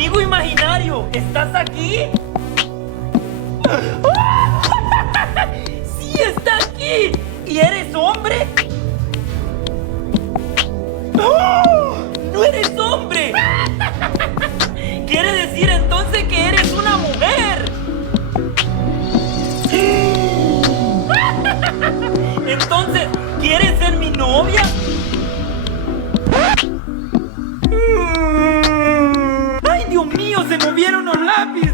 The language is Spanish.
amigo imaginario, ¿estás aquí? ¡Sí, está aquí! ¿Y eres hombre? ¡Oh! ¡No eres hombre! Quiere decir entonces que eres una mujer. Entonces, ¿quieres ser mi novia? ¡Ay, Dios mío! ¡Se movieron los lápices!